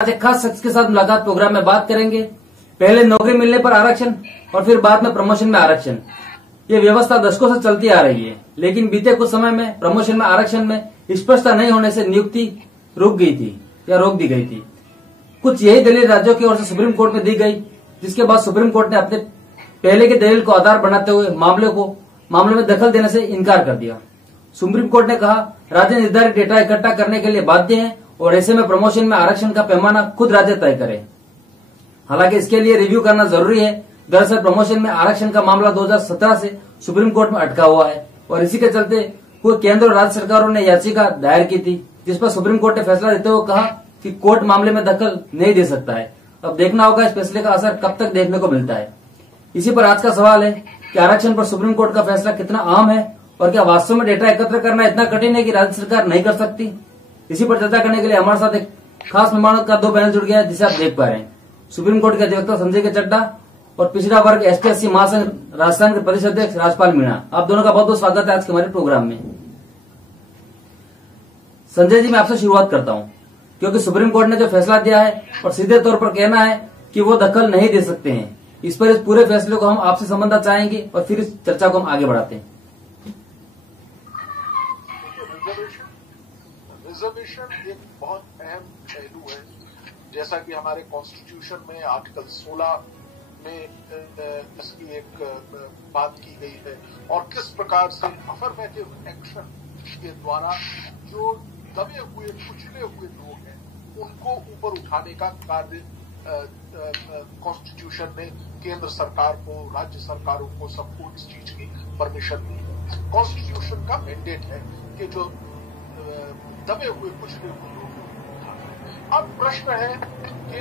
आज एक खास शख्स के साथ मुलाकात प्रोग्राम में बात करेंगे। पहले नौकरी मिलने पर आरक्षण और फिर बाद में प्रमोशन में आरक्षण, ये व्यवस्था दशकों से चलती आ रही है, लेकिन बीते कुछ समय में प्रमोशन में आरक्षण में स्पष्टता नहीं होने से नियुक्ति रुक गई थी या रोक दी गई थी। कुछ यही दलील राज्यों की ओर से सुप्रीम कोर्ट में दी गई, जिसके बाद सुप्रीम कोर्ट ने अपने पहले की दलील को आधार बनाते हुए मामले में दखल देने से इनकार कर दिया। सुप्रीम कोर्ट ने कहा, राज्य निर्धारित डेटा इकट्ठा करने के लिए बाध्य हैं और ऐसे में प्रमोशन में आरक्षण का पैमाना खुद राज्य तय करे। हालांकि इसके लिए रिव्यू करना जरूरी है। दरअसल प्रमोशन में आरक्षण का मामला 2017 से सुप्रीम कोर्ट में अटका हुआ है और इसी के चलते पूरे केंद्र और राज्य सरकारों ने याचिका दायर की थी, जिस पर सुप्रीम कोर्ट ने फैसला देते हुए कहा कि कोर्ट मामले में दखल नहीं दे सकता है। अब देखना होगा इस फैसले का असर कब तक देखने को मिलता है। इसी पर आज का सवाल है कि आरक्षण पर सुप्रीम कोर्ट का फैसला कितना आम है और क्या वास्तव में डेटा एकत्र करना इतना कठिन है कि राज्य सरकार नहीं कर सकती। इसी पर चर्चा करने के लिए हमारे साथ एक खास मेहमानों का दो पैनल जुड़ गया है, जिसे आप देख पा रहे हैं। सुप्रीम कोर्ट के अधिवक्ता संजय के चड्डा और पिछड़ा वर्ग ST/SC महासंघ राजस्थान के प्रदेश अध्यक्ष राजपाल मीणा। आप दोनों का बहुत बहुत स्वागत है आज के हमारे प्रोग्राम में। संजय जी, मैं आपसे शुरुआत करता हूं, क्योंकि सुप्रीम कोर्ट ने जो फैसला दिया है और सीधे तौर पर कहना है कि वो दखल नहीं दे सकते हैं, इस पर इस पूरे फैसले को हम आपसे समझना चाहेंगे और फिर इस चर्चा को हम आगे बढ़ाते हैं। रिजर्वेशन एक बहुत अहम पहलू है। जैसा कि हमारे कॉन्स्टिट्यूशन में आर्टिकल 16 में इसकी एक बात की गई है और किस प्रकार से अफर्मेटिव एक्शन के द्वारा जो दबे हुए कुचले हुए लोग हैं उनको ऊपर उठाने का कार्य कॉन्स्टिट्यूशन ने केंद्र सरकार को, राज्य सरकारों को, सबको इस चीज की परमिशन दी है। कॉन्स्टिट्यूशन का मैंडेट है कि जो दबे हुए कुचले हुए लोग। अब प्रश्न है कि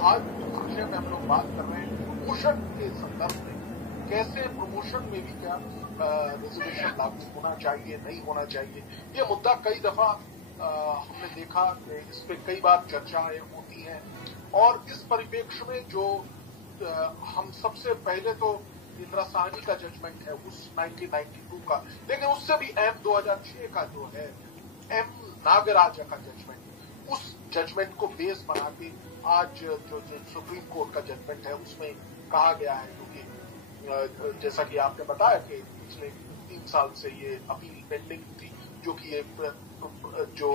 आज जिस विषय में हम लोग बात कर रहे हैं प्रमोशन के संदर्भ में, कैसे प्रमोशन में भी क्या रिजर्वेशन लागू होना चाहिए, नहीं होना चाहिए, ये मुद्दा कई दफा हमने देखा, इस पे कई बार चर्चाएं होती हैं। और इस परिप्रेक्ष्य में जो हम सबसे पहले तो इंदिरा साहनी का जजमेंट है उस 1992 का, लेकिन उससे भी M 2006 का जो है M नागराजा का जजमेंट, उस जजमेंट को बेस बना के आज जो सुप्रीम कोर्ट का जजमेंट है उसमें कहा गया है, क्योंकि जैसा कि आपने बताया कि पिछले 3 साल से ये अपील पेंडिंग थी, जो कि ये जो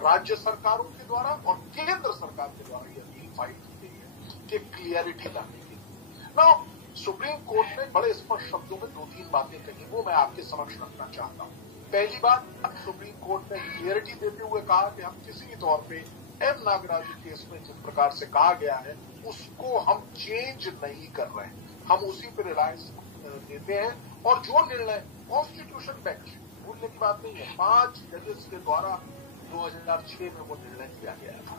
राज्य सरकारों के द्वारा और केंद्र सरकार के द्वारा ये अपील फाइल की गई है कि क्लियरिटी लाने की। नाउ सुप्रीम कोर्ट ने बड़े स्पष्ट शब्दों में 2-3 बातें कही, वो मैं आपके समक्ष रखना चाहता हूं। पहली बात, सुप्रीम कोर्ट ने क्लियरिटी देते हुए कहा कि हम किसी भी तौर पे M नागराज केस में जिस प्रकार से कहा गया है उसको हम चेंज नहीं कर रहे हैं, हम उसी पर रिलायंस देते हैं। और जो निर्णय कॉन्स्टिट्यूशन बेंच, भूलने की बात नहीं है, 5 जजेस के द्वारा 2006 में वो निर्णय किया गया था।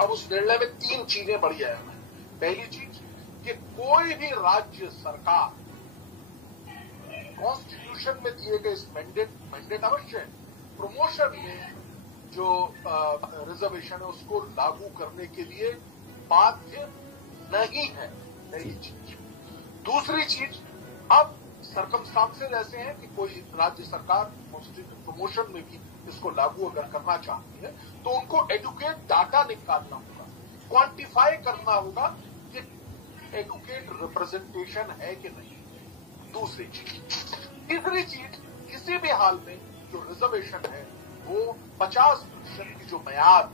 अब उस निर्णय में 3 चीजें बड़ी अहम है। पहली चीज कि कोई भी राज्य सरकार कॉन्स्टिट्यूशन में दिए गए इस मैंडेट अवश्य है, प्रमोशन में जो रिजर्वेशन है उसको लागू करने के लिए बाध्य नहीं है। पहली चीज। दूसरी चीज, अब सर्कमस्टांसेस ऐसे हैं कि कोई राज्य सरकार प्रमोशन में भी इसको लागू अगर करना चाहती है तो उनको एडुकेट डाटा निकालना होगा, क्वांटिफाई करना होगा कि एडुकेट रिप्रेजेंटेशन है कि नहीं। दूसरी चीज। तीसरी चीज, किसी भी हाल में जो रिजर्वेशन है वो 50% की जो म्याद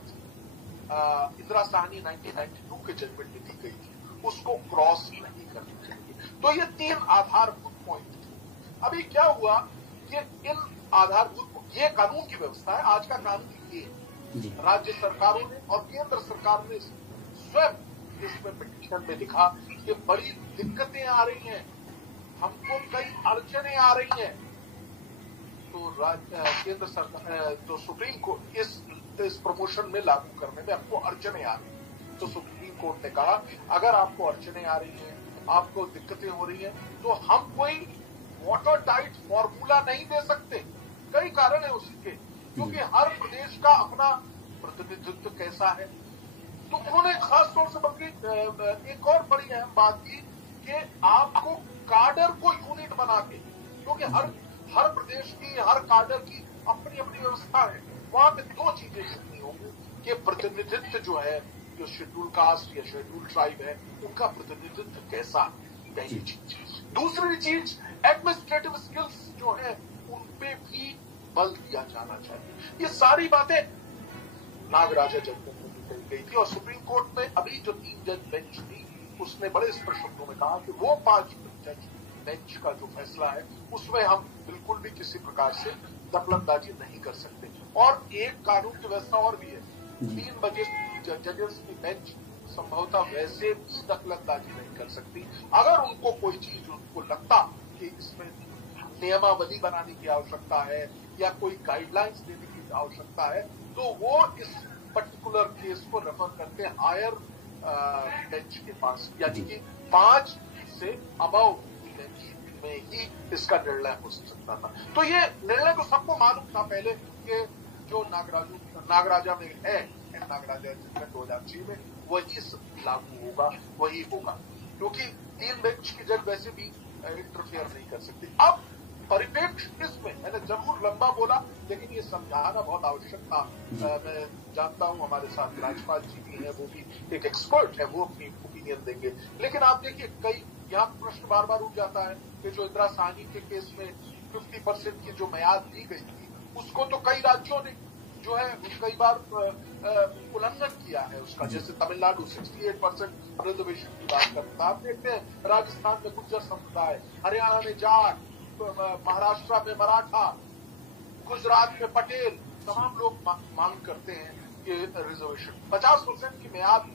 इंदिरा साहनी 1992 के जजमेंट में दी गई थी उसको क्रॉस नहीं करनी चाहिए। तो ये 3 आधारभूत पॉइंट थे। अभी क्या हुआ कि इन आधारभूत, ये कानून की व्यवस्था है, आज का कानून ये राज्य सरकारों ने और केंद्र सरकार ने स्वयं इसमें पिटीशन में लिखा कि बड़ी दिक्कतें आ रही हैं, हमको कई अड़चने आ रही हैं। तो केंद्र सरकार, तो सुप्रीम कोर्ट इस प्रमोशन में लागू करने में आपको अड़चने आ रही हैं। तो सुप्रीम कोर्ट ने कहा अगर आपको अड़चने आ रही हैं, आपको दिक्कतें हो रही हैं, तो हम कोई वाटर टाइट फॉर्मूला नहीं दे सकते। कई कारण है उसके, क्योंकि हर प्रदेश का अपना प्रतिनिधित्व कैसा है। तो उन्होंने खास तौर से बल्कि एक और बड़ी अहम बात की कि आपको काडर को यूनिट बना के, क्योंकि हर प्रदेश की, हर काडर की अपनी अपनी व्यवस्था है, वहां पे 2 चीजें करनी होंगी कि प्रतिनिधित्व जो है, जो शेड्यूल कास्ट या शेड्यूल ट्राइब है, उनका प्रतिनिधित्व कैसा है, पहली चीज। दूसरी चीज, एडमिनिस्ट्रेटिव स्किल्स जो है उन पे भी बल दिया जाना चाहिए। ये सारी बातें नागराजा जज में कही गई थी और सुप्रीम कोर्ट में अभी जो 3 जज बेंच थी उसने बड़े स्पष्ट शब्दों में कहा कि वो 5 जज बेंच का जो फैसला है उसमें हम बिल्कुल भी किसी प्रकार से दखलंदाजी नहीं कर सकते। और एक कानून की व्यवस्था और भी है, 3 बजे जजेस की बेंच संभवतः वैसे भी दखलंदाजी नहीं कर सकती। अगर उनको कोई चीज उनको लगता कि इसमें नियमावली बनाने की आवश्यकता है या कोई गाइडलाइंस देने की आवश्यकता है, तो वो इस पर्टिकुलर केस को रेफर करते हैं हायर बेंच के पास, यानी कि 5 से अबव बेंच में ही इसका निर्णय हो सकता था। तो ये निर्णय तो सबको मालूम था पहले कि जो नागराजा में है, नागराजा 2006 में, वही लागू होगा, वही होगा, क्योंकि 3 बेंच की जज वैसे भी इंटरफेयर नहीं कर सकती। अब परिप्रेक्ष्य इसमें मैंने जरूर लंबा बोला, लेकिन ये समझाना बहुत आवश्यक था। मैं जानता हूं हमारे साथ राज्यपाल जी भी हैं, वो भी एक एक्सपर्ट है, वो अपनी ओपिनियन देंगे। लेकिन आप देखिए, कई यहाँ प्रश्न बार बार उठ जाता है कि जो इंदिरा साहनी के केस में 50% की जो म्याद दी गई थी, उसको तो कई राज्यों ने जो है कई बार उल्लंघन किया है उसका। जैसे तमिलनाडु 68% रिजर्वेशन की बात करता है, आप देखते हैं राजस्थान में गुर्जर समुदाय, हरियाणा में जाट, महाराष्ट्र में मराठा, गुजरात में पटेल, तमाम लोग मांग करते हैं कि रिजर्वेशन 50% की म्याद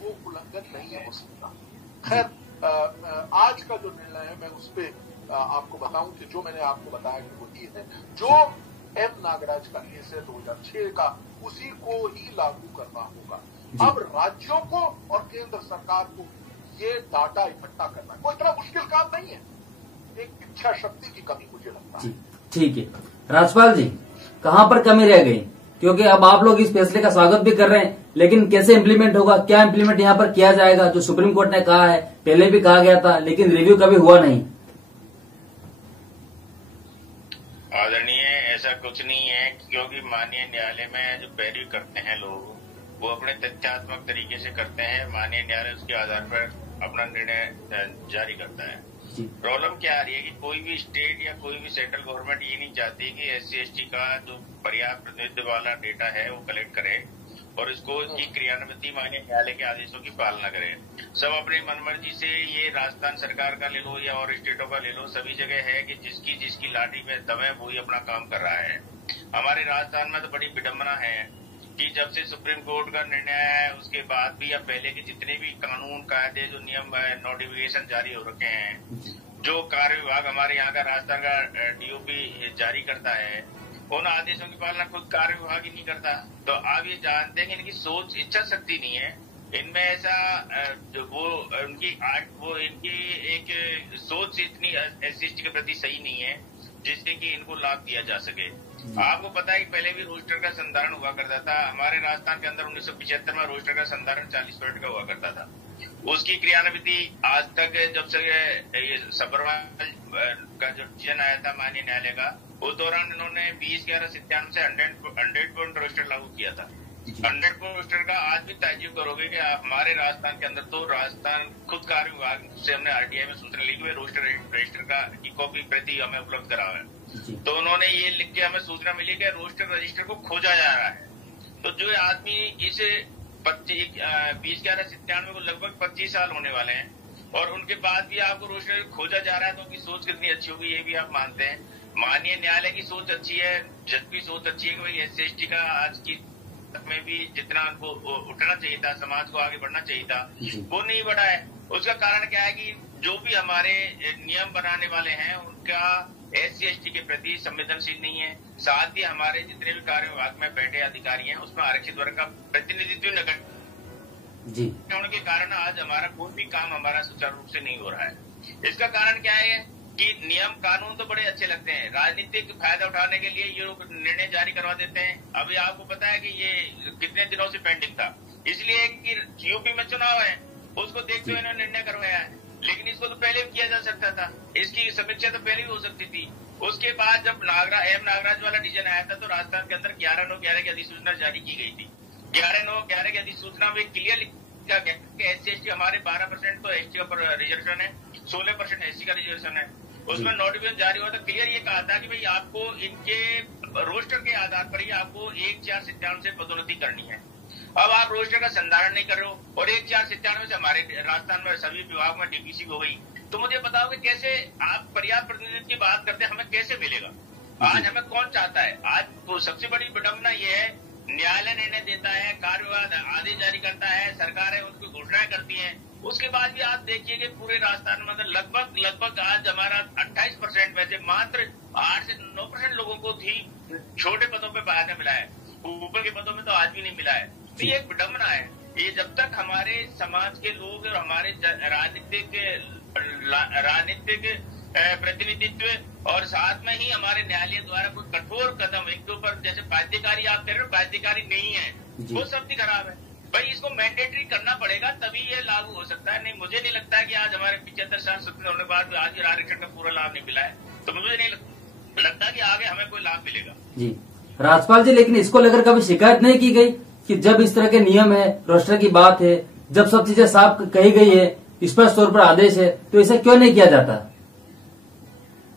वो उल्लंघन नहीं हो सकता। खैर, आज का जो निर्णय है मैं उस पर आपको बताऊं कि जो मैंने आपको बताया कि वो ये है, जो एम नागराज का केस है 2006 का, उसी को ही लागू करना होगा। अब राज्यों को और केंद्र सरकार को ये डाटा इकट्ठा करना कोई इतना मुश्किल काम नहीं है, एक इच्छा शक्ति की कमी मुझे लगता है। ठीक है राज्यपाल जी, कहां पर कमी रह गई? क्योंकि अब आप लोग इस फैसले का स्वागत भी कर रहे हैं, लेकिन कैसे इम्प्लीमेंट होगा, क्या इम्प्लीमेंट यहाँ पर किया जाएगा? जो सुप्रीम कोर्ट ने कहा है, पहले भी कहा गया था, लेकिन रिव्यू कभी हुआ नहीं। आदरणीय, ऐसा कुछ नहीं है, क्योंकि माननीय न्यायालय में जो पैरवी करते हैं लोग, वो अपने तथ्यात्मक तरीके से करते हैं। माननीय न्यायालय उसके आधार पर अपना निर्णय जारी करता है। प्रॉब्लम क्या आ रही है कि कोई भी स्टेट या कोई भी सेंट्रल गवर्नमेंट ये नहीं चाहती कि SC/ST का जो पर्याप्त प्रतिनिधित्व वाला डेटा है वो कलेक्ट करे और इसको की क्रियान्विति माननीय न्यायालय के आदेशों की पालना करे। सब अपनी मनमर्जी से, ये राजस्थान सरकार का ले लो या और स्टेटों का ले लो, सभी जगह है कि जिसकी लाठी में दम है वही अपना काम कर रहा है। हमारे राजस्थान में तो बड़ी विडम्बना है कि जब से सुप्रीम कोर्ट का निर्णय है उसके बाद भी या पहले के जितने भी कानून कायदे जो नियम नोटिफिकेशन जारी हो रखे हैं, जो कार्य विभाग हमारे यहाँ का राजस्थान का DOP जारी करता है, उन आदेशों की पालना खुद कार्य विभाग ही नहीं करता। तो आप ये जानते हैं कि इनकी सोच, इच्छा शक्ति नहीं है इनमें, ऐसा वो इनकी एक सोच इतनी SC/ST के प्रति सही नहीं है जिससे कि इनको लाभ दिया जा सके। आपको पता है कि पहले भी रोस्टर का संधारण हुआ करता था हमारे राजस्थान के अंदर। 1975 में रोस्टर का संधारण 40% का हुआ करता था। उसकी क्रियान्विति आज तक, जब से ये सब्बरवाल का जो डिसीजन आया था माननीय न्यायालय का, उस दौरान इन्होंने 20/11/97 से 100% रोस्टर लागू किया था। 100% रोस्टर का आज भी ताज्जुब करोगे कि हमारे राजस्थान के अंदर तो राजस्थान खुद कार्य विभाग से हमने RTI में सूचना ली कि रोस्टर रजिस्टर का की कॉपी प्रति हमें उपलब्ध करा है। तो उन्होंने ये लिख के हमें सूचना मिली कि रोस्टर रजिस्टर को खोजा जा रहा है। तो जो आदमी इसे 20/11/97 को लगभग 25 साल होने वाले हैं और उनके बाद भी आपको रोस्टर खोजा जा रहा है, तो उनकी सोच कितनी अच्छी होगी ये भी आप मानते हैं। माननीय न्यायालय की सोच अच्छी है, जज की सोच अच्छी है कि भाई SC/ST का आज की में भी जितना उनको उठना चाहिए था, समाज को आगे बढ़ना चाहिए था, वो नहीं बढ़ा है। उसका कारण क्या है कि जो भी हमारे नियम बनाने वाले हैं उनका SC/ST के प्रति संवेदनशील नहीं है। साथ ही हमारे जितने भी कार्य विभाग में बैठे अधिकारी हैं उसमें आरक्षित वर्ग का प्रतिनिधित्व न होने के कारण आज हमारा कोई भी काम हमारा सुचारू रूप से नहीं हो रहा है। इसका कारण क्या है कि नियम कानून तो बड़े अच्छे लगते हैं, राजनीतिक फायदा उठाने के लिए ये निर्णय जारी करवा देते हैं। अभी आपको पता है कि ये कितने दिनों से पेंडिंग था, इसलिए कि UP में चुनाव है, उसको देखते हुए इन्होंने निर्णय करवाया है। लेकिन इसको तो पहले भी किया जा सकता था, इसकी समीक्षा तो पहले भी हो सकती थी। उसके बाद जब एम नागराज वाला डिसीजन आया था तो राजस्थान के अंदर 11/9/11 की अधिसूचना जारी की गई थी। 11/9/11 की अधिसूचना में क्लियर लिखा गया कि SC/ST हमारे 12% तो ST का रिजर्वेशन है, 16% SC का रिजर्वेशन है। उसमें नोटिफिकेशन जारी हुआ तो क्लियर ये कहा था कि भाई आपको इनके रोस्टर के आधार पर ही आपको 1/4/97 से पदोन्नति करनी है। अब आप रोस्टर का संधारण नहीं कर रहे हो और 1/4/97 से हमारे राजस्थान में सभी विभाग में DPC हो गई, तो मुझे बताओ कि कैसे आप पर्याप्त प्रतिनिधित्व की बात करते हैं, हमें कैसे मिलेगा? आज हमें कौन चाहता है? आज तो सबसे बड़ी विडंबना ये है, न्यायालय निर्णय देता है, कार्य विभाग आदेश जारी करता है, सरकारें उसकी घोषणाएं करती हैं, उसके बाद भी आप देखिए कि पूरे राजस्थान में लगभग आज हमारा 28% में से मात्र 8 से 9% लोगों को ही छोटे पदों पर बाहर मिला है, ऊपर के पदों में तो आज भी नहीं मिला है। तो ये एक विडंबना है। ये जब तक हमारे समाज के लोग और हमारे राजनीतिक प्रतिनिधित्व और साथ में ही हमारे न्यायालय द्वारा कोई कठोर कदम एक के ऊपर, जैसे बाध्यकारी आप कह रहे हो, बाध्यकारी नहीं है, वो शब्द खराब है भाई, इसको मैंडेटरी करना पड़ेगा तभी ये लागू हो सकता है। नहीं, मुझे नहीं लगता है कि आज हमारे 75 साल स्वतंत्र होने के बाद आज भी आरक्षण का पूरा लाभ नहीं मिला है, तो मुझे नहीं लगता कि आगे हमें कोई लाभ मिलेगा। जी राजपाल जी, लेकिन इसको लेकर कभी शिकायत नहीं की गई कि जब इस तरह के नियम है, रोस्टर की बात है, जब सब चीजें साफ कही गई है, स्पष्ट तौर पर आदेश है, तो इसे क्यों नहीं किया जाता?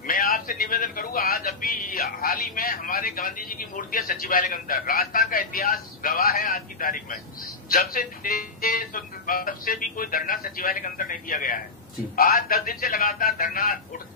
मैं आपसे निवेदन करूंगा, आज अभी हाल ही में हमारे गांधी जी की मूर्ति है सचिवालय के अंदर। राजस्थान का इतिहास गवाह है आज की तारीख में, जब से भी कोई धरना सचिवालय के अंदर नहीं दिया गया है। आज 10 दिन से लगातार धरना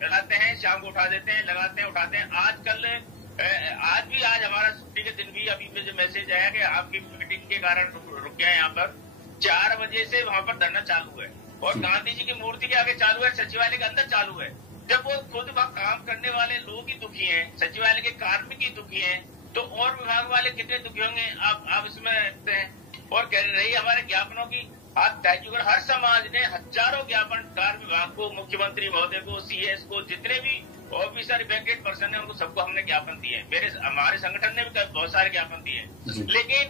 चलाते हैं, शाम को उठा देते हैं, लगाते हैं, उठाते हैं। आज भी हमारा छुट्टी के दिन भी अभी मुझे मैसेज आया कि आपकी मीटिंग के कारण रुक गए यहाँ पर। 4 बजे से वहां पर धरना चालू है और गांधी जी की मूर्ति के आगे चालू है, सचिवालय के अंदर चालू है। जब वो खुद वहां काम करने वाले लोग ही दुखी हैं, सचिवालय के कार्मिक ही दुखी हैं, तो और विभाग वाले कितने दुखी होंगे आप इसमें रखते हैं। और कह रही हमारे ज्ञापनों की, आप तय हर समाज ने हजारों ज्ञापन कार्य विभाग को, मुख्यमंत्री महोदय को, CS को, जितने भी ऑफिसर इफेक्टेड पर्सन है उनको सबको हमने ज्ञापन दिए। हमारे संगठन ने भी बहुत सारे ज्ञापन दिए, लेकिन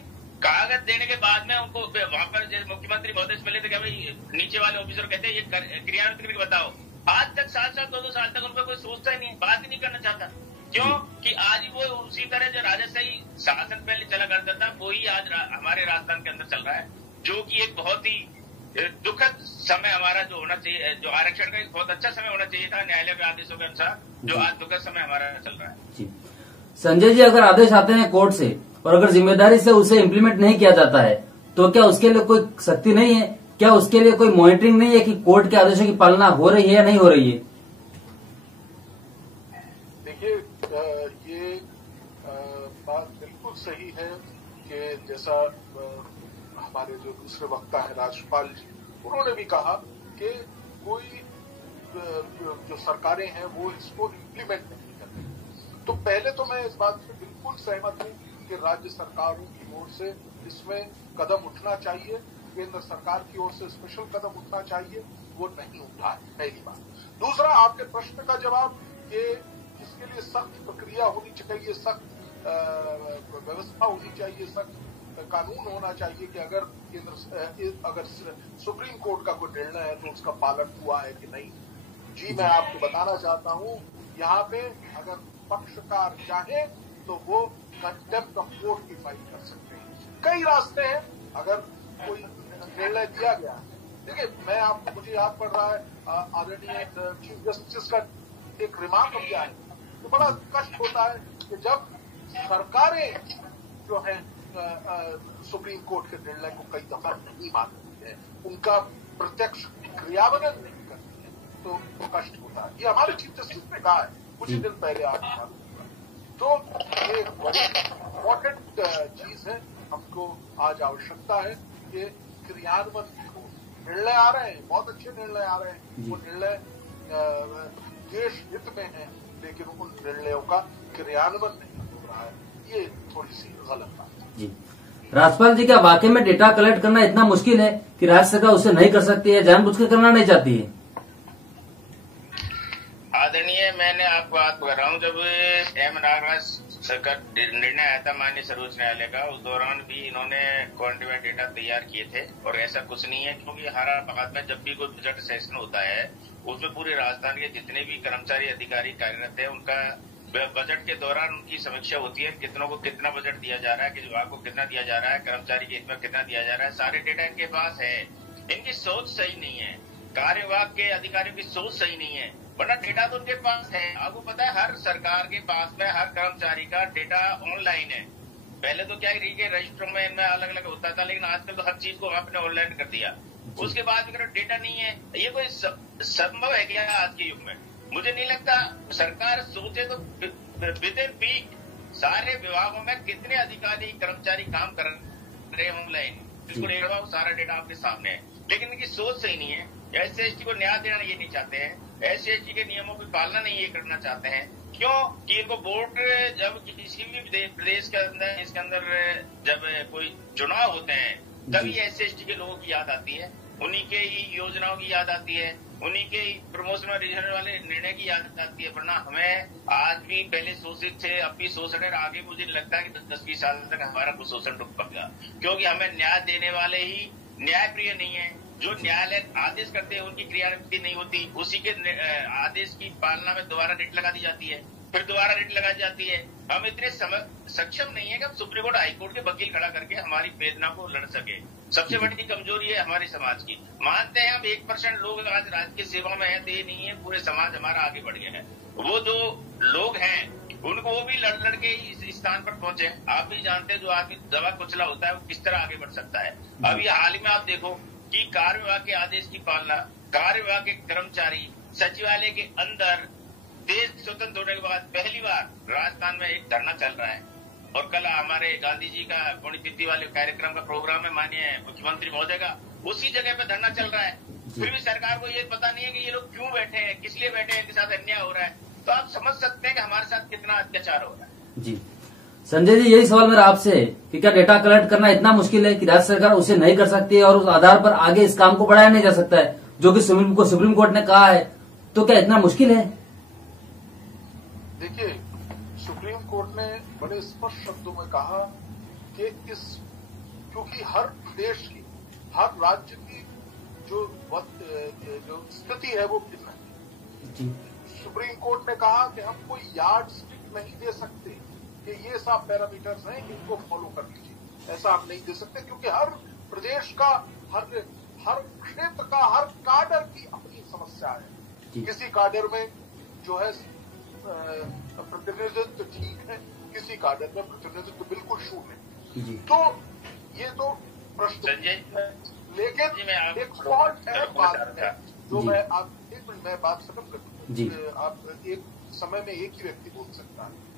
कागज देने के बाद में उनको वहां पर मुख्यमंत्री महोदय से मिले थे, क्या भाई नीचे वाले ऑफिसर कहते हैं ये क्रियान्वित करके बताओ। आज तक 7 साल 2 साल तक उन पर कोई सोचता ही नहीं, बात ही नहीं करना चाहता। क्यों कि आज वो उसी तरह जो राजशाही शासन पहले चला करता था वही आज हमारे राजस्थान के अंदर चल रहा है, जो कि एक बहुत ही दुखद समय हमारा जो होना चाहिए, जो आरक्षण का एक बहुत अच्छा समय होना चाहिए था न्यायालय के आदेशों के अनुसार, जो आज दुखद समय हमारा चल रहा है। संजय जी, अगर आदेश आते हैं कोर्ट से और अगर जिम्मेदारी से उसे इम्प्लीमेंट नहीं किया जाता है तो क्या उसके लिए कोई सख्ती नहीं है? क्या उसके लिए कोई मॉनिटरिंग नहीं है कि कोर्ट के आदेशों की पालना हो रही है या नहीं हो रही है? देखिए, ये बात बिल्कुल सही है कि जैसा हमारे जो दूसरे वक्ता है राजपाल जी, उन्होंने भी कहा कि कोई जो सरकारें हैं वो इसको इम्प्लीमेंट नहीं कर रही। तो पहले तो मैं इस बात से बिल्कुल सहमत हूं कि राज्य सरकारों की ओर से इसमें कदम उठना चाहिए, केंद्र सरकार की ओर से स्पेशल कदम उठना चाहिए, वो नहीं उठा है, पहली बात। दूसरा, आपके प्रश्न का जवाब, ये इसके लिए सख्त प्रक्रिया होनी चाहिए, सख्त व्यवस्था होनी चाहिए, सख्त कानून होना चाहिए कि अगर सुप्रीम कोर्ट का कोई निर्णय है तो उसका पालन हुआ है कि नहीं। जी, मैं आपको बताना चाहता हूं, यहाँ पे अगर पक्षकार चाहे तो वो कंटेम्प्ट ऑफ कोर्ट की फाइल कर सकते हैं। कई रास्ते हैं, अगर कोई निर्णय दिया गया है। देखिए, मुझे याद पड़ रहा है आदरणीय चीफ जस्टिस का एक रिमार्क किया है, तो बड़ा कष्ट होता है कि जब सरकारें जो है सुप्रीम कोर्ट के निर्णय को कई दफा नहीं मानती है, उनका प्रत्यक्ष क्रियान्वयन नहीं करती है, तो कष्ट होता है। ये हमारे चीफ जस्टिस ने कहा है कुछ दिन पहले, आप तो ये बड़ी इम्पोर्टेंट चीज है। हमको आज आवश्यकता है कि क्रियान्वयन हो। निर्णय आ रहे हैं, बहुत अच्छे निर्णय आ रहे हैं, वो निर्णय देश हित में है, लेकिन उन निर्णयों का क्रियान्वयन नहीं हो रहा है, ये थोड़ी सी गलत बात है। जी, राजपाल जी, क्या वाकई में डेटा कलेक्ट करना इतना मुश्किल है कि राज्य सरकार उसे नहीं कर सकती है, जानबूझकर करना नहीं चाहती है? आदरणीय, मैंने आपको बात कर रहा हूँ, जब नागराज सरकार निर्णय आया था माननीय सर्वोच्च न्यायालय का, उस दौरान भी इन्होंने क्वांटिफाइड डेटा तैयार किए थे और ऐसा कुछ नहीं है, क्योंकि हर बात में जब भी कोई बजट सेशन होता है उसमें पूरे राजस्थान के जितने भी कर्मचारी अधिकारी कार्यरत है उनका बजट के दौरान उनकी समीक्षा होती है, कितनों को कितना बजट दिया जा रहा है, किस विभाग को कितना दिया जा रहा है, कर्मचारी के हित में कितना दिया जा रहा है, सारे डेटा इनके पास है। इनकी सोच सही नहीं है, कार्य विभाग के अधिकारियों की सोच सही नहीं है, वरना डेटा तो उनके पास है। आपको पता है हर सरकार के पास में हर कर्मचारी का डेटा ऑनलाइन है। पहले तो क्या के रजिस्टरों में इनमें अलग अलग होता था, लेकिन आजकल तो हर चीज को आपने ऑनलाइन कर दिया। उसके बाद अगर डेटा नहीं है, ये कोई संभव है क्या आज के युग में? मुझे नहीं लगता। सरकार सोचे तो विद इन वीक सारे विभागों में कितने अधिकारी कर्मचारी काम कर रहे हैं ऑनलाइन, बिल्कुल एक बार सारा डेटा आपके सामने है। लेकिन इनकी सोच सही नहीं है। SC/ST को न्याय देना ये नहीं चाहते हैं, SC/ST के नियमों की पालना नहीं ये करना चाहते हैं। क्यों कि इनको वोट जब किसी भी प्रदेश के अंदर इसके अंदर जब कोई चुनाव होते हैं तभी SC/ST के लोगों की याद आती है, उन्हीं के ही योजनाओं की याद आती है, उन्हीं के प्रमोशन और रिजन वाले निर्णय की याद आती है। वरना हमें आज भी पहले शोषित थे, अब भी शोषण है, आगे मुझे लगता है कि 10-20 साल तक हमारा कुछ शोषण रुक पड़ेगा, क्योंकि हमें न्याय देने वाले ही न्यायप्रिय नहीं है। जो न्यायालय आदेश करते हैं उनकी क्रियान्विति नहीं होती, उसी के आदेश की पालना में दोबारा रेट लगा दी जाती है, फिर दोबारा रेट लगा दी जाती है। हम इतने सक्षम नहीं है कि हम सुप्रीम कोर्ट हाईकोर्ट के वकील खड़ा करके हमारी वेदना को लड़ सके। सबसे बड़ी कमजोरी है हमारे समाज की। मानते हैं हम 1% लोग आज राज्य की सेवा में है, तो ये नहीं है पूरे समाज हमारा आगे बढ़ गया है। वो जो लोग हैं उनको वो भी लड़ के इस स्थान पर पहुंचे। आप भी जानते हैं जो आदमी दबा कुचला होता है वो किस तरह आगे बढ़ सकता है। अभी हाल ही में आप देखो कि कार्य विभाग के आदेश की पालना, कार्य विभाग के कर्मचारी सचिवालय के अंदर देश स्वतंत्र होने के बाद पहली बार राजस्थान में एक धरना चल रहा है। और कल हमारे गांधी जी का पुण्यतिथि वाले कार्यक्रम का प्रोग्राम है, माननीय मुख्यमंत्री महोदय का, उसी जगह पे धरना चल रहा है। फिर भी सरकार को ये पता नहीं है कि ये लोग क्यों बैठे हैं, किस लिए बैठे हैं, इनके साथ अन्याय हो रहा है। तो आप समझ सकते हैं कि हमारे साथ कितना अत्याचार हो रहा है। जी संजय जी, यही सवाल मेरा आपसे है कि क्या डेटा कलेक्ट करना इतना मुश्किल है कि राज्य सरकार उसे नहीं कर सकती है और उस आधार पर आगे इस काम को बढ़ाया नहीं जा सकता है, जो कि सुप्रीम कोर्ट ने कहा है? तो क्या इतना मुश्किल है? देखिए, सुप्रीम कोर्ट ने बड़े स्पष्ट शब्दों में कहा कि क्योंकि हर प्रदेश की, हर राज्य की जो स्थिति है वो भिन्न है। सुप्रीम कोर्ट ने कहा कि हम कोई यार्ड स्टिक नहीं दे सकते कि ये सब पैरामीटर्स हैं, इनको फॉलो कर लीजिए, ऐसा हम नहीं दे सकते, क्योंकि हर प्रदेश का, हर क्षेत्र का, हर काडर की अपनी समस्या है। किसी काडर में जो है प्रतिनिधित्व ठीक है, किसी काडर में प्रतिनिधित्व बिल्कुल शून्य है। तो ये तो प्रश्न, लेकिन एक फॉल्ट है बात है जो मैं बात खत्म कर दूं। आप एक समय में एक ही व्यक्ति बोल सकता है।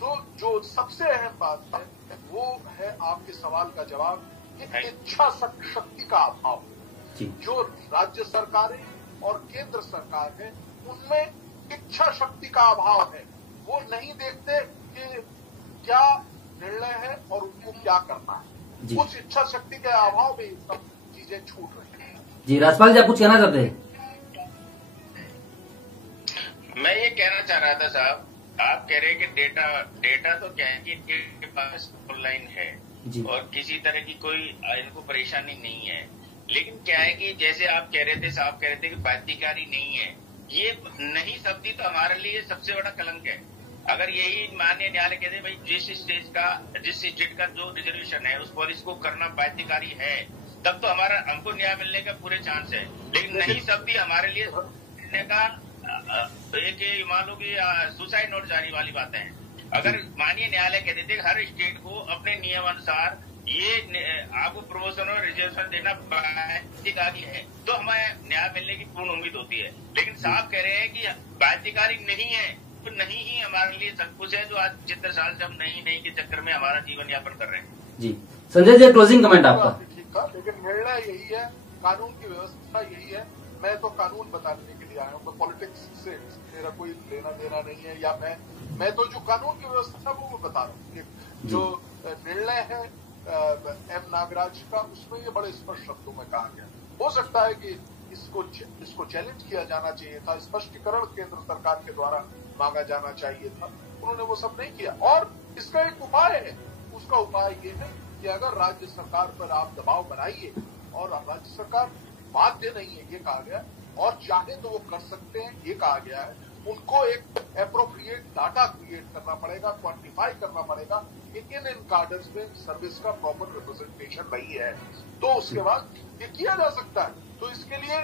तो जो सबसे अहम बात है वो है आपके सवाल का जवाब कि इच्छा शक्ति का अभाव। जो राज्य सरकारें और केंद्र सरकार है उनमें इच्छा शक्ति का अभाव है। वो नहीं देखते कि क्या निर्णय है और उनको क्या करना है। उस इच्छा शक्ति के अभाव में सब चीजें छूट रही हैं। जी राजपाल जी, आप कुछ कहना चाहते हैं? मैं ये कहना चाह रहा था साहब, आप कह रहे हैं कि डेटा तो क्या है कि इनके पास ऑनलाइन है और किसी तरह की कोई इनको परेशानी नहीं है। लेकिन क्या है कि जैसे आप कह रहे थे, साहब कह रहे थे कि बाध्यकारी नहीं है, ये नहीं शब्द तो हमारे लिए सबसे बड़ा कलंक है। अगर यही माननीय न्यायालय कहते भाई जिस स्टेट का जो रिजर्वेशन है उस पॉलिसी को करना बाध्यकारी है, तब तो हमको न्याय मिलने का पूरे चांस है। लेकिन नहीं शब्द हमारे लिए का एक मान लो कि सुसाइड नोट जारी वाली बातें हैं। अगर माननीय न्यायालय कहते थे हर स्टेट को अपने नियम अनुसार ये आपको प्रमोशन और रिजर्वेशन देना बाध्यकारी है, तो हमें न्याय मिलने की पूर्ण उम्मीद होती है। लेकिन साहब कह रहे हैं कि बाध्यकारी नहीं है, तो नहीं ही हमारे लिए सब कुछ है, जो आज 70 साल से हम नहीं के चक्कर में हमारा जीवन यापन कर रहे हैं। जी संजय जी, क्लोजिंग कमेंट आपका। ठीक था, लेकिन निर्णय यही है, कानून की व्यवस्था यही है। मैं तो कानून बताने के लिए आया हूँ, तो पॉलिटिक्स से मेरा कोई लेना देना नहीं है। या मैं तो जो कानून की व्यवस्था वो मैं बता रहा हूँ। जो निर्णय है एम नागराज का, उसमें ये बड़े स्पष्ट शब्दों में कहा गया। हो सकता है कि इसको चैलेंज किया जाना चाहिए था, स्पष्टीकरण केंद्र सरकार के द्वारा मांगा जाना चाहिए था, उन्होंने वो सब नहीं किया। और इसका एक उपाय है, उसका उपाय ये है कि अगर राज्य सरकार पर आप दबाव बनाइए, और राज्य सरकार बाध्य नहीं है ये कहा गया, और चाहे तो वो कर सकते हैं ये कहा गया है, उनको एक एप्रोप्रिएट डाटा क्रिएट करना पड़ेगा, क्वांटिफाई करना पड़ेगा कि इन कार्डर्स में सर्विस का प्रॉपर रिप्रेजेंटेशन नहीं है, तो उसके बाद ये किया जा सकता है। तो इसके लिए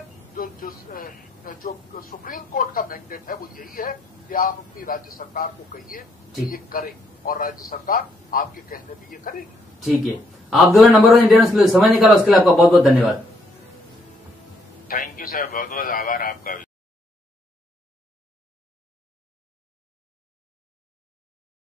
जो सुप्रीम कोर्ट का मैंडेट है वो यही है कि आप अपनी राज्य सरकार को कहिए कि ये करें, और राज्य सरकार आपके कहने पे ये करेगी। ठीक है, आप दोनों नंबर 1 इंडियन के लिए समय निकाला, उसके लिए आपका बहुत बहुत धन्यवाद। थैंक यू सर, बहुत बहुत आभार आपका भी।